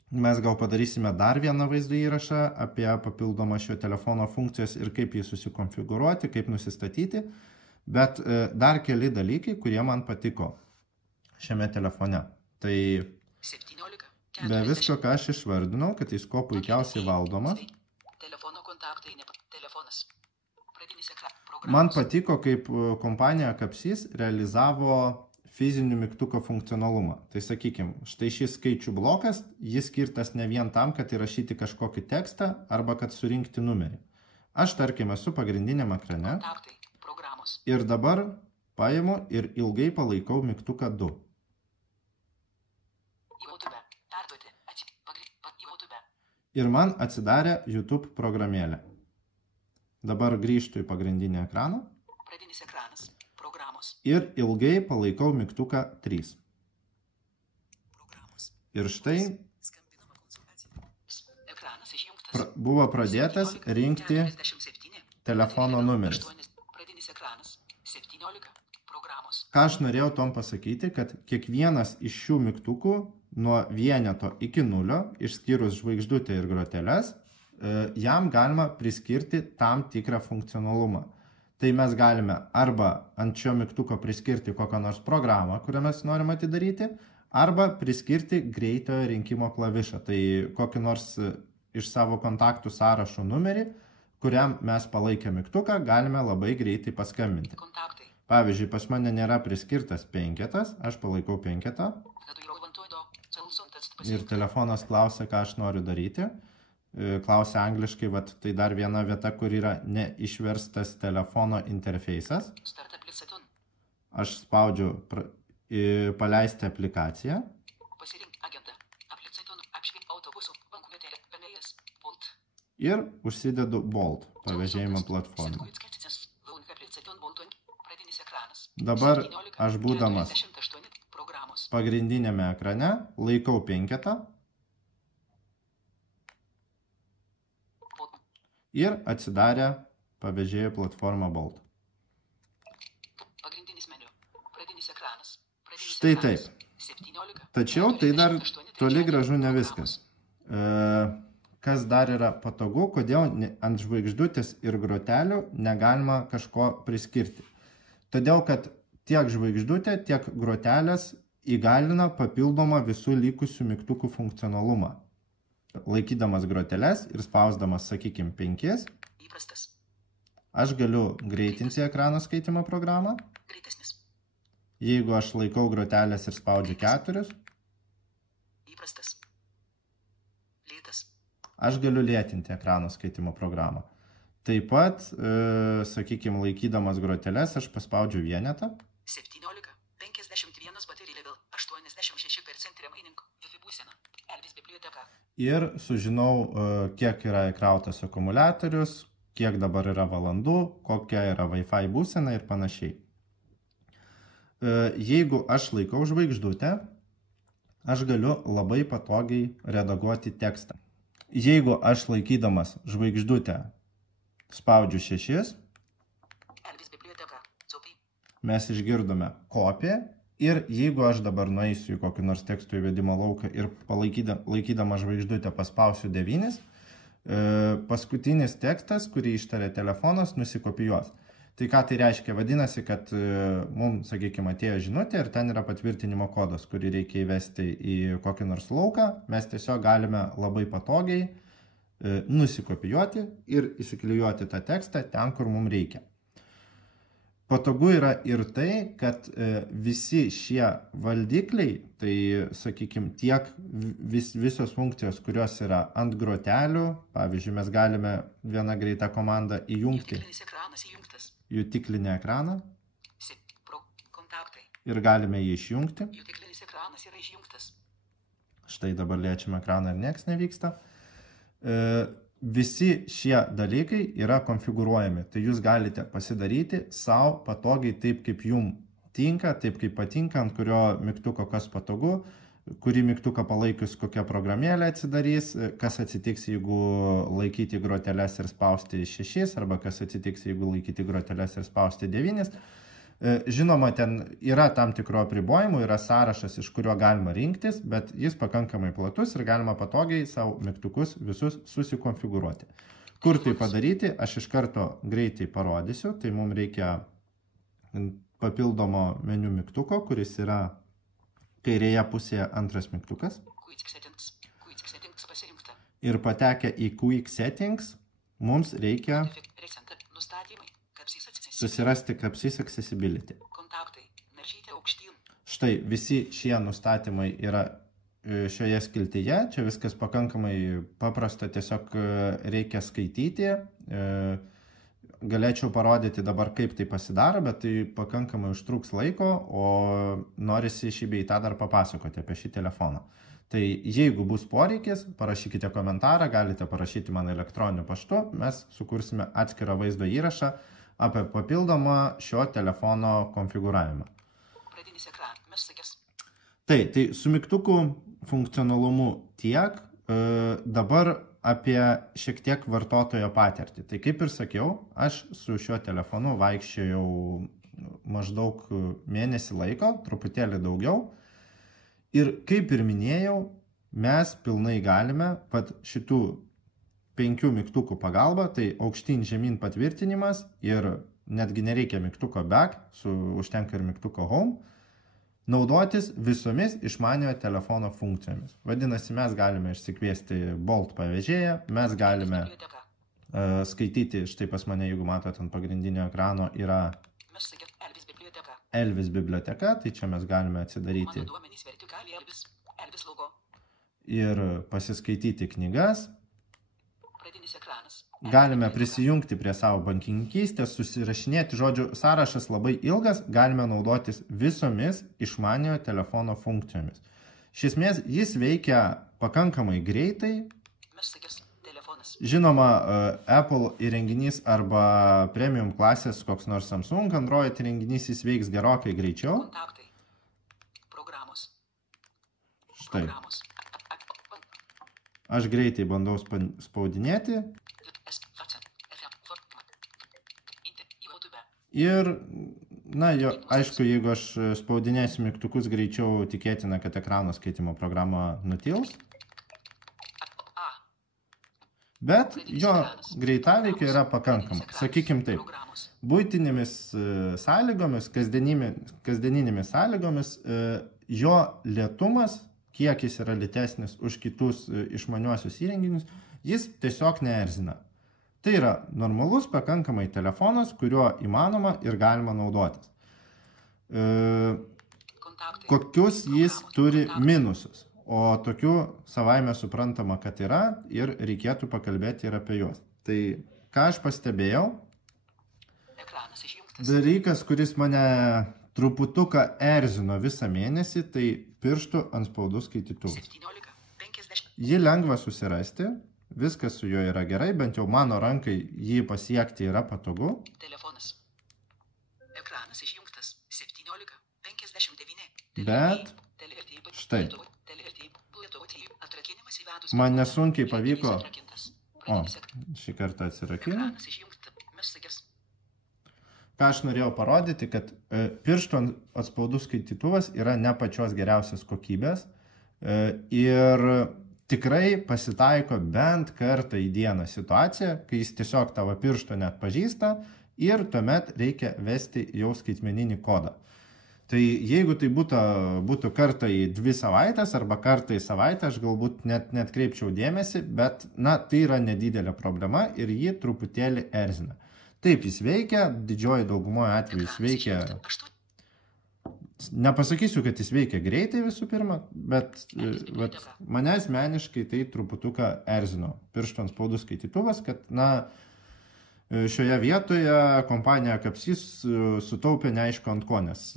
Mes gal padarysime dar vieną vaizdo įrašą apie papildomą šio telefono funkcijas ir kaip jį susikonfigūruoti, kaip nusistatyti. Bet dar keli dalykai, kurie man patiko šiame telefone. Tai 17. be visko, ką aš išvardinau, kad jis kuo puikiausiai valdomas. Telefono kontaktai. Telefonas. Pradinis ekranas. Man patiko, kaip kompanija Kapsys realizavo fizinių mygtuko funkcionalumą. Tai sakykime, štai šis skaičių blokas, jis skirtas ne vien tam, kad įrašyti kažkokį tekstą arba kad surinkti numerį. Aš, tarkim, esu pagrindiniam ekrane ir dabar paimu ir ilgai palaikau mygtuką 2. Ir man atsidarė YouTube programėlė. Dabar grįžtu į pagrindinį ekraną. Pradinis ekranas. Ir ilgai palaikau mygtuką 3. Ir štai buvo pradėtas rinkti telefono numeris. Ką aš norėjau tom pasakyti, kad kiekvienas iš šių mygtukų nuo vieneto iki 0, išskyrus žvaigždutę ir groteles, jam galima priskirti tam tikrą funkcionalumą. Tai mes galime arba ant šio mygtuko priskirti kokią nors programą, kurią mes norime atidaryti, arba priskirti greitojo rinkimo klavišą. Tai kokį nors iš savo kontaktų sąrašo numerį, kuriam mes palaikę mygtuką, galime labai greitai paskambinti. Pavyzdžiui, pas mane nėra priskirtas 5, aš palaikau 5. Ir telefonas klausia, ką aš noriu daryti. Klausia angliškai, tai dar viena vieta, kur yra neišverstas telefono interfeisas. Aš spaudžiu paleisti aplikaciją. Ir užsidedu Bolt, pavėžėjimo platformą. Dabar aš būdamas pagrindinėme ekrane laikau 5. ir atsidarę pavėžėjų platformą Bolt. Pagrindinis meniu. Pradinis ekranas. Štai taip. 17. Tačiau tai dar toli gražu ne viskas. Kas dar yra patogu, kodėl ant žvaigždutės ir grotelių negalima kažko priskirti. Todėl, kad tiek žvaigždutė, tiek grotelės įgalina papildomą visų likusių mygtukų funkcionalumą. Laikydamas groteles ir spausdamas, sakykime, 5, Įprastas. aš galiu greitinti ekrano skaitimo programą. Greitesnis. Jeigu aš laikau grotelės ir spaudžiu 4, Įprastas. Lėtas. aš galiu lėtinti ekrano skaitimo programą. Taip pat, sakykime, laikydamas groteles, aš paspaudžiu vienetą. 17. 51 battery level. 86% remaining. Wi-Fi būsena. Elvis biblioteka. Ir sužinau, kiek yra įkrautas akumuliatorius, kiek dabar yra valandų, kokia yra Wi-Fi būsena ir panašiai. Jeigu aš laikau žvaigždutę, aš galiu labai patogiai redaguoti tekstą. Jeigu aš laikydamas žvaigždutę spaudžiu 6, Elvis biblioteka. Copy. mes išgirdome kopiją. Ir jeigu aš dabar nueisiu į kokį nors tekstų įvedimo lauką ir laikydama žvaigždutę paspausiu 9, paskutinis tekstas, kurį ištarė telefonas, nusikopijuos. Tai ką tai reiškia? Vadinasi, kad mums, sakykime, atėjo žinutė ir ten yra patvirtinimo kodas, kurį reikia įvesti į kokį nors lauką. Mes tiesiog galime labai patogiai nusikopijuoti ir įsiklijuoti tą tekstą ten, kur mums reikia. Patogu yra ir tai, kad visi šie valdikliai, tai, sakykime, tiek visos funkcijos, kurios yra ant grotelių, pavyzdžiui, mes galime vieną greitą komandą įjungti Jutiklinis ekranas įjungtas. jutiklinį ekraną Pro. Kontaktai. ir galime jį išjungti. Jutiklinis ekranas yra išjungtas. Štai dabar liečiame ekraną ir nieks nevyksta. Visi šie dalykai yra konfigūruojami, tai jūs galite pasidaryti savo patogiai taip, kaip jums tinka, taip, kaip patinka, ant kurio mygtuko kas patogu, kurį mygtuką palaikius kokia programėlė atsidarys, kas atsitiks, jeigu laikyti groteles ir spausti 6, arba kas atsitiks, jeigu laikyti groteles ir spausti 9. Žinoma, ten yra tam tikro apribojimų, yra sąrašas, iš kurio galima rinktis, bet jis pakankamai platus ir galima patogiai savo mygtukus visus susikonfigūruoti. Kur tai padaryti, aš iš karto greitai parodysiu, tai mums reikia papildomo meniu mygtuko, kuris yra kairėje pusėje antras mygtukas. Quick settings. Quick settings pasirinkta. Ir patekę į Quick Settings, mums reikia Recent nustatymai. susirasti Capsys Accessibility. Kontaktai. Naržytė aukštyn. Štai visi šie nustatymai yra šioje skiltyje. Čia viskas pakankamai paprasta, tiesiog reikia skaityti. Galėčiau parodyti dabar, kaip tai pasidaro, bet tai pakankamai užtruks laiko, o norisi šį bei tą dar papasakoti apie šį telefoną. Tai jeigu bus poreikis, parašykite komentarą, galite parašyti man elektroniniu paštu, mes sukursime atskirą vaizdo įrašą apie papildomą šio telefono konfigūravimą. Pradinis ekranas. Messages. Tai su mygtukų funkcionalumu tiek. Dabar apie šiek tiek vartotojo patirtį. Tai kaip ir sakiau, aš su šiuo telefonu vaikščiojau maždaug mėnesį laiko, truputėlį daugiau. Ir kaip ir minėjau, mes pilnai galime pat šitų 5 mygtukų pagalba, tai aukštyn žemyn patvirtinimas ir netgi nereikia mygtuko back, užtenka ir mygtuko home, naudotis visomis išmaniojo telefono funkcijomis. Vadinasi, mes galime išsikviesti Bolt pavėžėją, mes galime skaityti, štai pas mane, jeigu matote ant pagrindinio ekrano, yra Elvis biblioteka, tai čia mes galime atsidaryti ir pasiskaityti knygas. Galime prisijungti prie savo bankininkystės, susirašinėti, žodžiu, sąrašas labai ilgas, galime naudotis visomis išmaniojo telefono funkcijomis. Iš esmės, jis veikia pakankamai greitai. Žinoma, Apple įrenginys arba premium klasės, koks nors Samsung, Android įrenginys, jis veiks gerokai greičiau. Štai. Aš greitai bandau spaudinėti. Ir, na, aišku, jeigu aš spaudinėsiu mygtukus, greičiau tikėtina, kad ekrano skaitimo programa nutils. Bet jo greitaveikė yra pakankama. Sakykim taip, buitinėmis sąlygomis, kasdieninėmis sąlygomis, jo lėtumas, kiek jis yra lėtesnis už kitus išmaniuosius įrenginius, jis tiesiog neerzina. Tai yra normalus pakankamai telefonas, kuriuo įmanoma ir galima naudotis. Kokius jis turi minusus? O tokių savaime suprantama, kad yra ir reikėtų pakalbėti ir apie juos. Tai ką aš pastebėjau, dalykas, kuris mane truputuką erzino visą mėnesį, tai pirštų antspaudų skaitytuvas. Jį lengva susirasti, viskas su juo yra gerai, bent jau mano rankai jį pasiekti yra patogu. Telefonas. Ekranas išjungtas. 17:59. Bet štai. Man nesunkiai pavyko. O, šį kartą atsirakino. Ką aš norėjau parodyti, kad pirštų atspaudų skaitytuvas yra ne pačios geriausios kokybės ir tikrai pasitaiko bent kartą į dieną situacija, kai jis tiesiog tavo piršto net pažįsta ir tuomet reikia vesti jau skaitmeninį kodą. Tai jeigu tai būtų kartą į 2 savaitės arba kartą į savaitę, aš galbūt net kreipčiau dėmesį, bet na, tai yra nedidelė problema ir jį truputėlį erzina. Taip, jis veikia, didžioji daugumoje atveju jis veikia, nepasakysiu, kad jis veikia greitai visų pirma, bet mane asmeniškai tai truputuką erzino pirštų antspaudų skaitytuvas, kad na, šioje vietoje kompanija Kapsys sutaupė neaišku ant ko, nes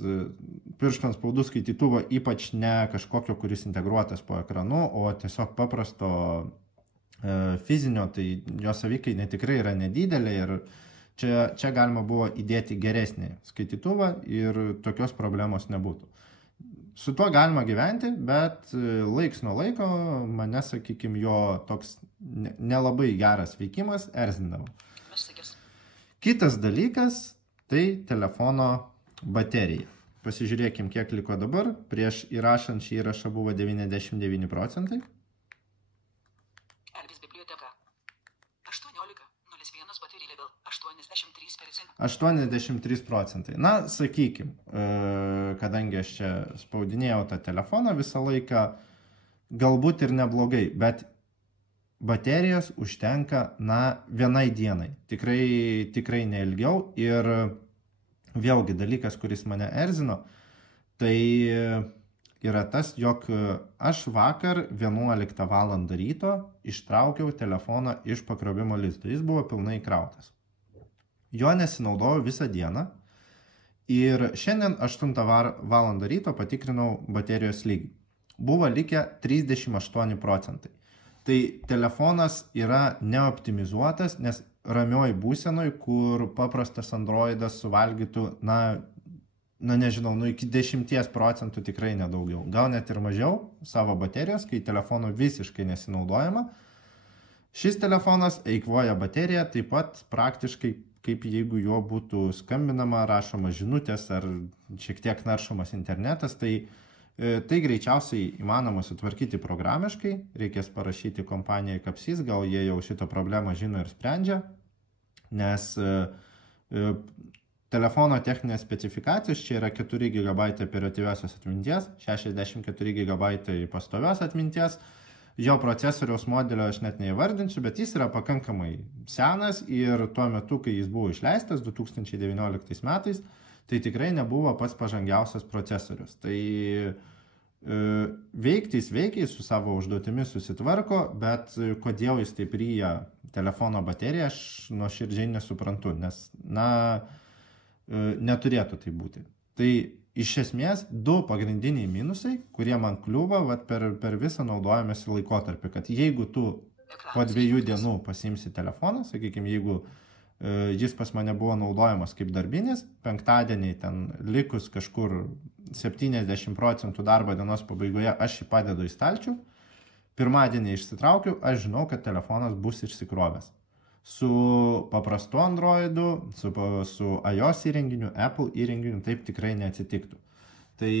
pirštų antspaudų skaitytuvo ypač ne kažkokio, kuris integruotas po ekranu, o tiesiog paprasto fizinio, tai jo savikaina tikrai yra nedidelė ir čia galima buvo įdėti geresnį skaitytuvą ir tokios problemos nebūtų. Su tuo galima gyventi, bet laiks nuo laiko mane, sakykime, jo toks nelabai geras veikimas erzindavo. Kitas dalykas - tai telefono baterija. Pasižiūrėkim, kiek liko dabar. Prieš įrašant šį įrašą buvo 99%. 83%. Na, sakykim, kadangi aš čia spaudinėjau tą telefoną visą laiką, galbūt ir neblogai, bet baterijos užtenka, na, vienai dienai. Tikrai neilgiau. Ir vėlgi dalykas, kuris mane erzino, tai yra tas, jog aš vakar 11 val. Ryto ištraukiau telefoną iš pakrovimo lizdo. Jis buvo pilnai įkrautas. Jo nesinaudojau visą dieną ir šiandien 8 val. Ryto patikrinau baterijos lygį. Buvo likę 38%. Tai telefonas yra neoptimizuotas, nes ramioj būsenoj, kur paprastas Androidas suvalgytų, na nežinau, iki 10% tikrai nedaugiau. Gal net ir mažiau savo baterijos, kai telefono visiškai nesinaudojama. Šis telefonas eikvoja bateriją taip pat praktiškai kaip jeigu jo būtų skambinama, rašoma žinutės ar šiek tiek naršomas internetas, tai greičiausiai įmanoma sutvarkyti programiškai, reikės parašyti kompanijai Kapsys, gal jie jau šitą problemą žino ir sprendžia, nes telefono techninės specifikacijos čia yra 4 GB operatyviosios atminties, 64 GB pastovios atminties. Jo procesoriaus modelio aš net neįvardinsiu, bet jis yra pakankamai senas ir tuo metu, kai jis buvo išleistas 2019 metais, tai tikrai nebuvo pats pažangiausias procesorius. Tai veikti jis veikia, su savo užduotimis susitvarko, bet kodėl jis taip ryja telefono bateriją, aš nuoširdžiai nesuprantu, nes, neturėtų tai būti. Tai iš esmės 2 pagrindiniai minusai, kurie man kliūva per visą naudojamės laikotarpį, kad jeigu tu po 2 dienų pasiimsi telefoną, sakykime, jeigu jis pas mane buvo naudojamas kaip darbinis, penktadienį ten likus kažkur 70% darbo dienos pabaigoje aš jį padedu į stalčių, pirmadienį išsitraukiu, aš žinau, kad telefonas bus išsikrovęs. Su paprastu Androidu, su iOS įrenginiu, Apple įrenginiu taip tikrai neatsitiktų. Tai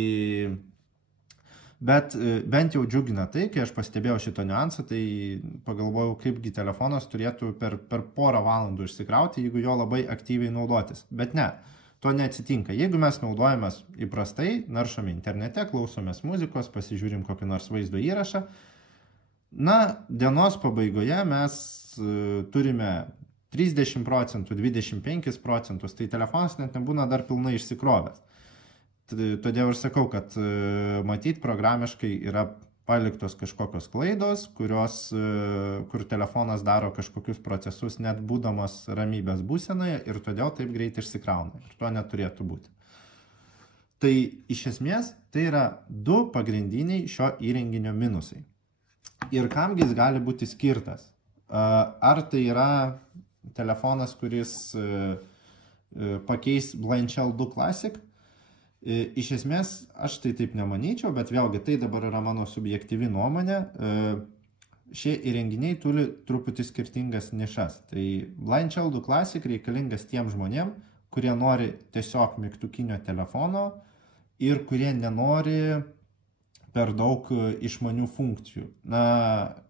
bet bent jau džiugina tai, kai aš pastebėjau šito niuansą, tai pagalvojau, kaipgi telefonas turėtų per porą valandų išsikrauti, jeigu jo labai aktyviai naudotis. Bet ne, to neatsitinka. Jeigu mes naudojamės įprastai, naršome internete, klausomės muzikos, pasižiūrim kokį nors vaizdo įrašą, dienos pabaigoje mes turime 30%, 25%, tai telefonas net nebūna dar pilnai išsikrovęs. Todėl ir sakau, kad matyt programiškai yra paliktos kažkokios klaidos, kur telefonas daro kažkokius procesus net būdamas ramybės būsenoje ir todėl taip greit išsikrauna. Ir to neturėtų būti. Tai iš esmės tai yra du pagrindiniai šio įrenginio minusai. Ir kamgi jis gali būti skirtas? Ar tai yra telefonas, kuris pakeis Blanchell 2 Classic? Iš esmės, aš tai taip nemanyčiau, bet vėlgi tai dabar yra mano subjektyvi nuomonė. Šie įrenginiai turi truputį skirtingas nišas. Tai Blanchell 2 Classic reikalingas tiem žmonėm, kurie nori tiesiog mygtukinio telefono ir kurie nenori per daug išmanių funkcijų.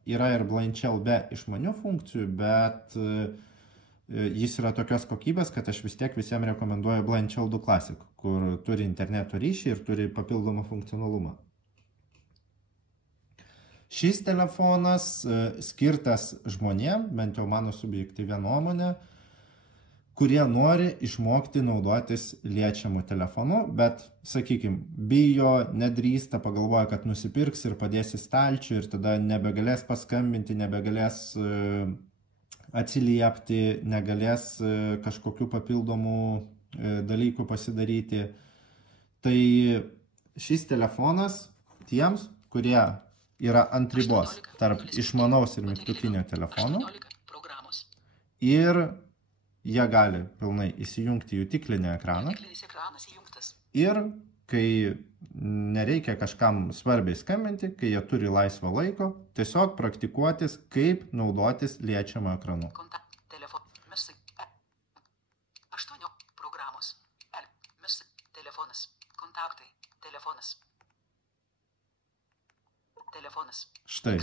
Yra ir Blanchell be išmanių funkcijų, bet jis yra tokios kokybės, kad aš vis tiek visiems rekomenduoju Blanchell 2 Classic, kur turi interneto ryšį ir turi papildomą funkcionalumą. Šis telefonas skirtas žmonėm, bent jau mano subjektyvia nuomonė, kurie nori išmokti naudotis liečiamu telefonu, bet, sakykime, bijo, nedrįsta, pagalvoja, kad nusipirks ir padės į stalčių ir tada nebegalės paskambinti, nebegalės atsiliepti, negalės kažkokių papildomų dalykų pasidaryti. Tai šis telefonas tiems, kurie yra ant ribos tarp išmanaus ir mygtukinio telefono ir jie gali pilnai įsijungti jutiklinį ekraną ir kai nereikia kažkam svarbiai skambinti, kai jie turi laisvą laiko, tiesiog praktikuotis, kaip naudotis liečiamu ekranu. Štai.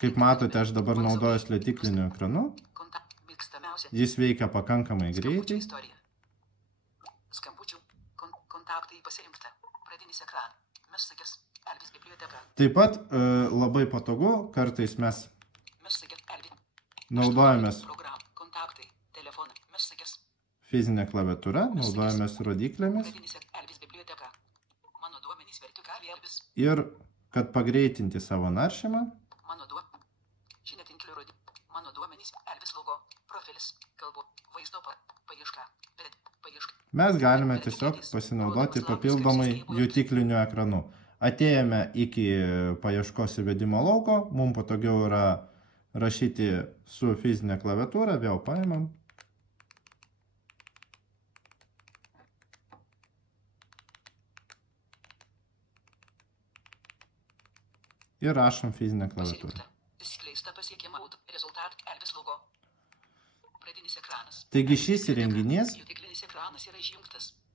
Kaip matote, aš dabar naudojuos lietikliniu ekranu. Jis veikia pakankamai greitai. Taip pat labai patogu, kartais mes naudojamės fizinę klaviatūrą, naudojamės rodyklėmis ir kad pagreitinti savo naršymą, mes galime tiesiog pasinaudoti papildomai jutikliniu ekranu. Atėjome iki paieškos įvedimo lauko, mums patogiau yra rašyti su fizinė klaviatūra, vėl paimam. Ir rašom fizinę klaviatūrą. Taigi šis įrenginys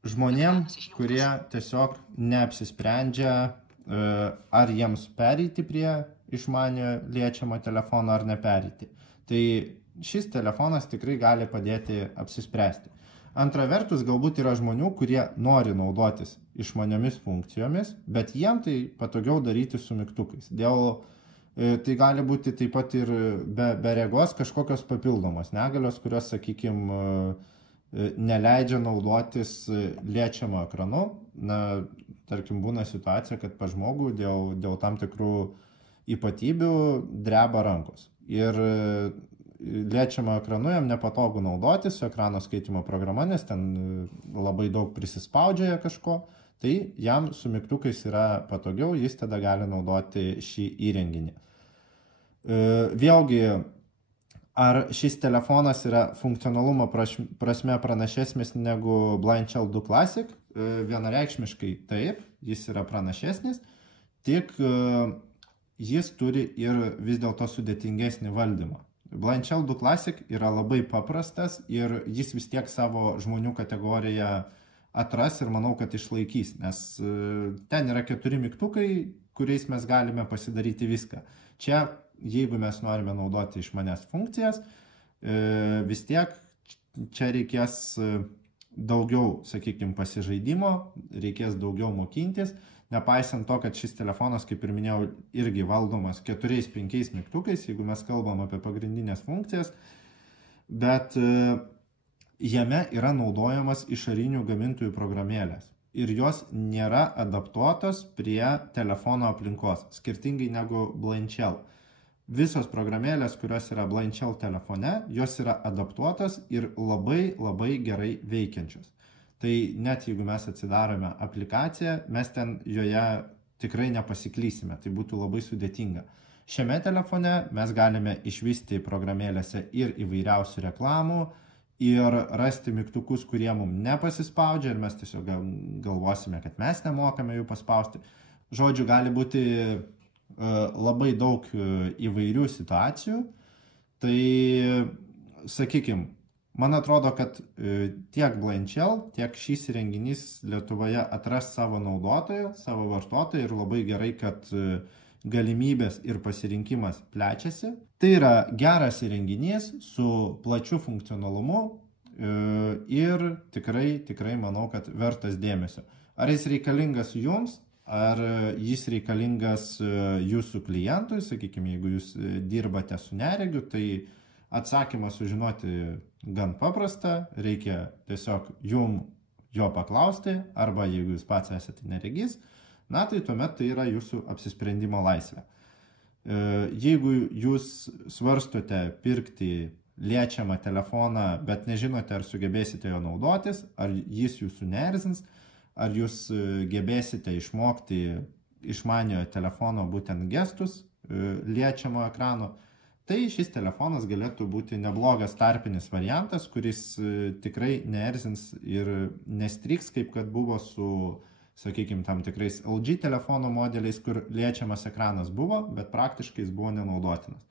žmonėm, kurie tiesiog neapsisprendžia, ar jiems pereiti prie išmanio liečiamo telefono ar nepereiti. Tai šis telefonas tikrai gali padėti apsispręsti. Antra vertus, galbūt yra žmonių, kurie nori naudotis išmaniomis funkcijomis, bet jiem tai patogiau daryti su mygtukais. Tai gali būti taip pat ir be regos kažkokios papildomos negalios, kurios, sakykime, neleidžia naudotis liečiamo ekranu. Tarkim, būna situacija, kad pas žmogų dėl tam tikrų ypatybių dreba rankos. Ir liečiamo ekranu jam nepatogu naudotis su ekrano skaitimo programa, nes ten labai daug prisispaudžia kažko, tai jam su mygtukais yra patogiau, jis tada gali naudoti šį įrenginį. Vėlgi, ar šis telefonas yra funkcionalumo prasme pranašesnis negu Blanchell 2 Classic? Vienareikšmiškai taip, jis yra pranašesnis, tik jis turi ir vis dėlto sudėtingesnį valdymą. Blind Shell 2 Classic yra labai paprastas ir jis vis tiek savo žmonių kategoriją atras ir manau, kad išlaikys, nes ten yra 4 mygtukai, kuriais mes galime pasidaryti viską. Čia, jeigu mes norime naudoti išmanias funkcijas, vis tiek čia reikės daugiau, sakykime, pasižaidimo, reikės daugiau mokintis, nepaisant to, kad šis telefonas, kaip ir minėjau, irgi valdomas 4-5 mygtukais, jeigu mes kalbam apie pagrindinės funkcijas, bet jame yra naudojamas išorinių gamintojų programėlės ir jos nėra adaptuotos prie telefono aplinkos, skirtingai negu Blind Shell. Visos programėlės, kurios yra Blind Shell telefone, jos yra adaptuotos ir labai gerai veikiančios. Tai net jeigu mes atsidarome aplikaciją, mes ten joje tikrai nepasiklysime, tai būtų labai sudėtinga. Šiame telefone mes galime išvysti programėlėse ir įvairiausių reklamų, ir rasti mygtukus, kurie mums nepasispaudžia ir mes tiesiog galvosime, kad mes nemokame jų paspausti. Žodžiu, gali būti labai daug įvairių situacijų. Tai, sakykime, man atrodo, kad tiek Blind Shell, tiek šis įrenginys Lietuvoje atras savo naudotoją, savo vartotoją ir labai gerai, kad galimybės ir pasirinkimas plečiasi. Tai yra geras įrenginys su plačiu funkcionalumu ir tikrai manau, kad vertas dėmesio. Ar jis reikalingas jums, ar jis reikalingas jūsų klientui, sakykime, jeigu jūs dirbate su neregiu, tai atsakymą sužinoti gan paprasta, reikia tiesiog jum jo paklausti, arba jeigu jūs pats esate neregys, na tai tuomet tai yra jūsų apsisprendimo laisvė. Jeigu jūs svarstote pirkti liečiamą telefoną, bet nežinote, ar sugebėsite jo naudotis, ar jis jūsų neerzins, ar jūs gebėsite išmokti išmaniojo telefono būtent gestus liečiamo ekrano, tai šis telefonas galėtų būti neblogas tarpinis variantas, kuris tikrai neerzins ir nestriks, kaip kad buvo su, sakykime, tam tikrais LG telefono modeliais, kur liečiamas ekranas buvo, bet praktiškai jis buvo nenaudotinas.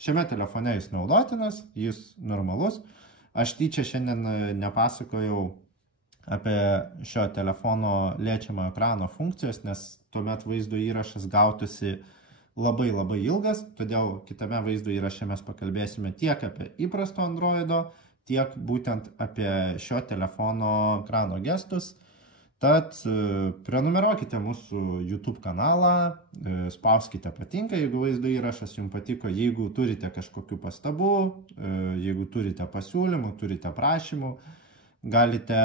Šiame telefone jis naudotinas, jis normalus. Aš tyčia šiandien nepasakojau apie šio telefono liečiamo ekrano funkcijos, nes tuomet vaizdo įrašas gautųsi labai ilgas, todėl kitame vaizdo įraše mes pakalbėsime tiek apie įprasto Androido, tiek būtent apie šio telefono ekrano gestus. Tad prenumeruokite mūsų YouTube kanalą, spauskite patinka, jeigu vaizdo įrašas jums patiko, jeigu turite kažkokių pastabų, jeigu turite pasiūlymų, turite prašymų, galite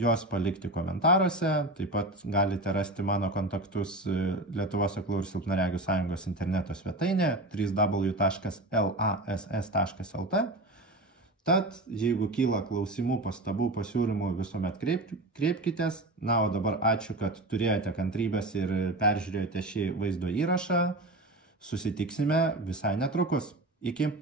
juos palikti komentaruose, taip pat galite rasti mano kontaktus Lietuvos aklųjų ir silpnaregių sąjungos interneto svetainėje www.lass.lt. Tad, jeigu kyla klausimų, pastabų, pasiūlymų, visuomet kreipkitės. Na, o dabar ačiū, kad turėjote kantrybės ir peržiūrėjote šį vaizdo įrašą. Susitiksime visai netrukus. Iki.